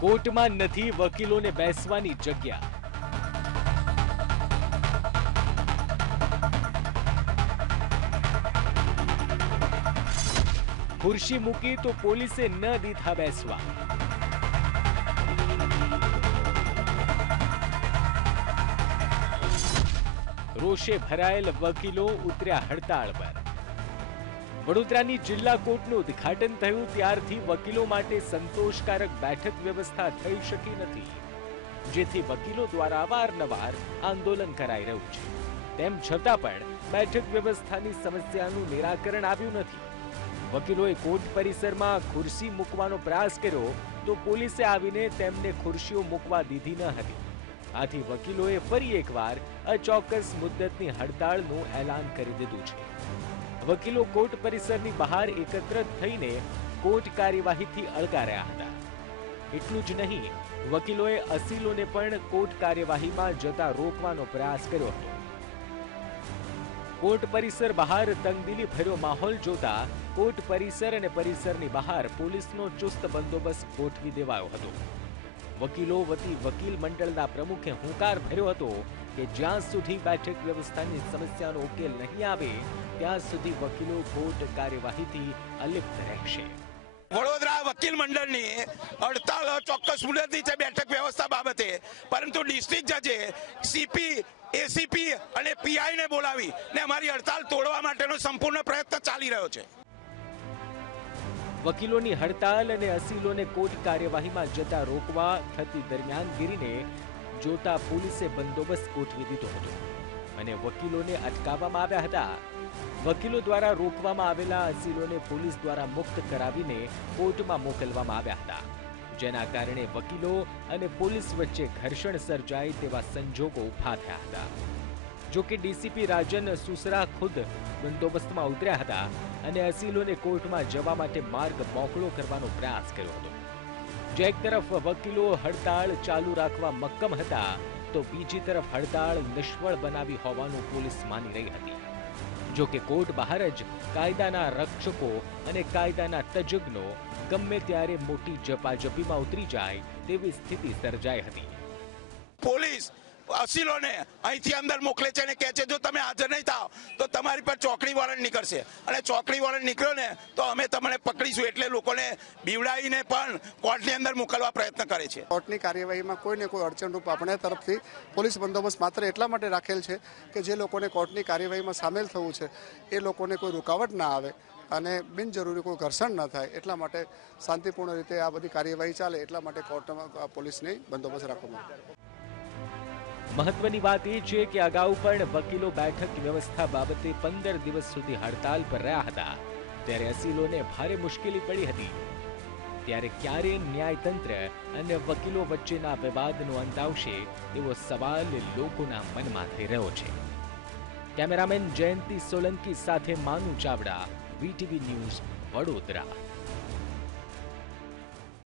કોર્ટમાં નથી વકીલોને બેસવાની જગ્યા. ખુરશી મૂકી તો પોલીસે ન દીધા બેસવા. રોષે ભરાયેલ વકીલો ઉતર્યા હડતાળ પર. વડોદરાની જિલ્લા કોર્ટનું ઉદ્ઘાટન થયું ત્યારથી વકીલો માટે સંતોષકારક બેઠક વ્યવસ્થા થઈ શકી નથી. જેથી વકીલો દ્વારા અવારનવાર આંદોલન કરાઈ રહ્યું છે. તેમ છતાં પણ બેઠક વ્યવસ્થાની સમસ્યાનું નિરાકરણ આવ્યું નથી. વકીલોએ કોર્ટ પરિસરમાં ખુરશી મૂકવાનો પ્રયાસ કર્યો તો પોલીસે આવીને તેમને ખુરશીઓ મૂકવા દીધી ન હતી. આથી વકીલોએ ફરી એકવાર અચોક્કસ મુદ્દતની હડતાળનું એલાન કરી દીધું છે. વકીલો કોર્ટ પરિસરની બહાર એકત્ર થઈને કોર્ટ કાર્યવાહીથી અળકાર્યા હતા. એટલું જ નહીં, વકીલોએ અસીલોને પણ કોર્ટ કાર્યવાહીમાં જતા રોકવાનો પ્રયાસ કર્યો હતો. કોર્ટ પરિસર બહાર તંગદિલી ભર્યો માહોલ જોતા કોર્ટ પરિસર અને પરિસરની બહાર પોલીસનો ચુસ્ત બંદોબસ્ત ગોઠવી દેવાયો હતો. વકીલો વતી વકીલ મંડળના પ્રમુખે હુંકાર ભર્યો હતો કે જ્યાં સુધી બેઠક વ્યવસ્થાની સમસ્યાનો ઉકેલ નહીં આવે, ત્યાં સુધી વકીલો કોર્ટ કાર્યવાહીથી અલિપ્ત રહેશે. વડોદરા વકીલ મંડળની હડતાળ ચોક્કસ મુદતની છે બેઠક વ્યવસ્થા બાબતે. પરંતુ ડિસ્ટ્રિક્ટ જજે સીપી, એસીપી અને પીઆઈને બોલાવી ને અમારી હડતાળ તોડવા માટેનો સંપૂર્ણ પ્રયત્ન ચાલી રહ્યો છે. વકીલોની હડતાલ અને અસીલોને કોર્ટ કાર્યવાહીમાં જતા રોકવા થતી દરમિયાનગીરીને જોતા પોલીસે બંદોબસ્ત ગોઠવી દીધો હતો અને વકીલોને અટકાવવામાં આવ્યા હતા. વકીલો દ્વારા રોકવામાં આવેલા અસીલોને પોલીસ દ્વારા મુક્ત કરાવીને કોર્ટમાં મોકલવામાં આવ્યા હતા. જેના કારણે વકીલો અને પોલીસ વચ્ચે ઘર્ષણ સર્જાય તેવા સંજોગો ઊભા થયા હતા. જો કે ડીસીપી રાજન સુસરા ખુદ બંદોબસ્તમાં ઉતર્યા હતા અને અસીલોને કોર્ટમાં જવા માટે માર્ગ મોકળો કરવાનો પ્રયાસ કર્યો હતો. જે એક તરફ વકીલો હડતાળ ચાલુ રાખવા મક્કમ હતા, તો બીજી તરફ હડતાળ નિષ્ફળ બનાવી હોવાનું પોલીસ માની રહી હતી. જો કે કોર્ટ બહાર જ કાયદાના રક્ષકો અને કાયદાના તજજ્ઞો ગમે ત્યારે મોટી જપાજપીમાં ઉતરી જાય તેવી સ્થિતિ સર્જાઈ હતી. પોલીસ અસીલોને અહીંથી અંદર મોકલે છે અને કહે છે, જો તમે હાજર નહીં થાવ, તો તમારી પર ચોકડી વોરંટ નીકળશે. અને ચોકડી વોરંટ નીકળ્યો ને, તો અમે તમને પકડીશું એટલે લોકોને બીવડાવીને પણ કોર્ટની અંદર મોકલવા પ્રયત્ન કરે છે. કોર્ટની કાર્યવાહીમાં કોઈને કોઈ અડચણરૂપ આપણે તરફથી પોલીસ બંદોબસ્ત માત્ર એટલા માટે રાખેલ છે કે જે લોકોને કોર્ટની કાર્યવાહીમાં સામેલ થવું છે, એ લોકોને કોઈ રૂકાવટ ના આવે અને બિનજરૂરી કોઈ ઘર્ષણ ન થાય, એટલા માટે શાંતિપૂર્ણ રીતે આ બધી કાર્યવાહી ચાલે, એટલા માટે કોર્ટમાં પોલીસની બંદોબસ્ત રાખવામાં આવે. મહત્વની વાત એ છે કે અગાઉ પણ વકીલો બેઠક વ્યવસ્થા બાબતે પંદર દિવસ સુધી હડતાલ પર રહ્યા હતા. ત્યારે અસીલોને ભારે મુશ્કેલી પડી હતી. ત્યારે ક્યારે ન્યાયતંત્ર અને વકીલો વચ્ચેના વિવાદનો અંત આવશે એવો સવાલ લોકોના મનમાં થઈ રહ્યો છે. કેમેરામેન જયંતિ સોલંકી સાથે માનુ ચાવડા, વીટીવી ન્યૂઝ વડોદરા.